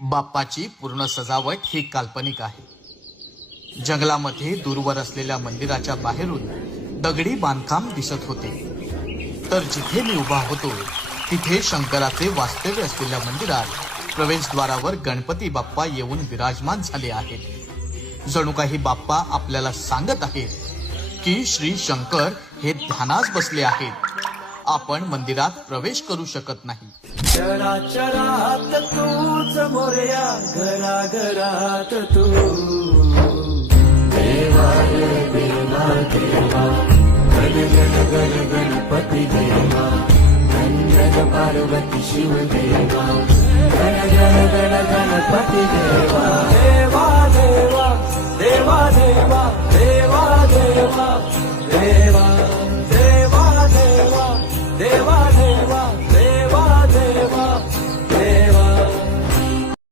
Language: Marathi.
बाप्पाची पूर्ण सजावट ही काल्पनिक आहे। जंगलामध्ये दूरवर असलेल्या मंदिराच्या बाहेरून दगडी बांधकाम दिसत होते, तर जिथे मी उभा होतो तिथे शंकराचे वास्तव्य असलेल्या मंदिरात प्रवेशद्वारावर गणपती बाप्पा येऊन विराजमान झाले आहेत। जणू काही बाप्पा आपल्याला सांगत आहेत की श्री शंकर हे ध्यानास बसले आहेत, आपण मंदिरात प्रवेश करू शकत नाही। चराचरात तूच मोरया, घराघरात तू देवा रे देवा देवा, गण गण गण गणपती देवा, गण गण पार्वती शिव देवा, गण गण गण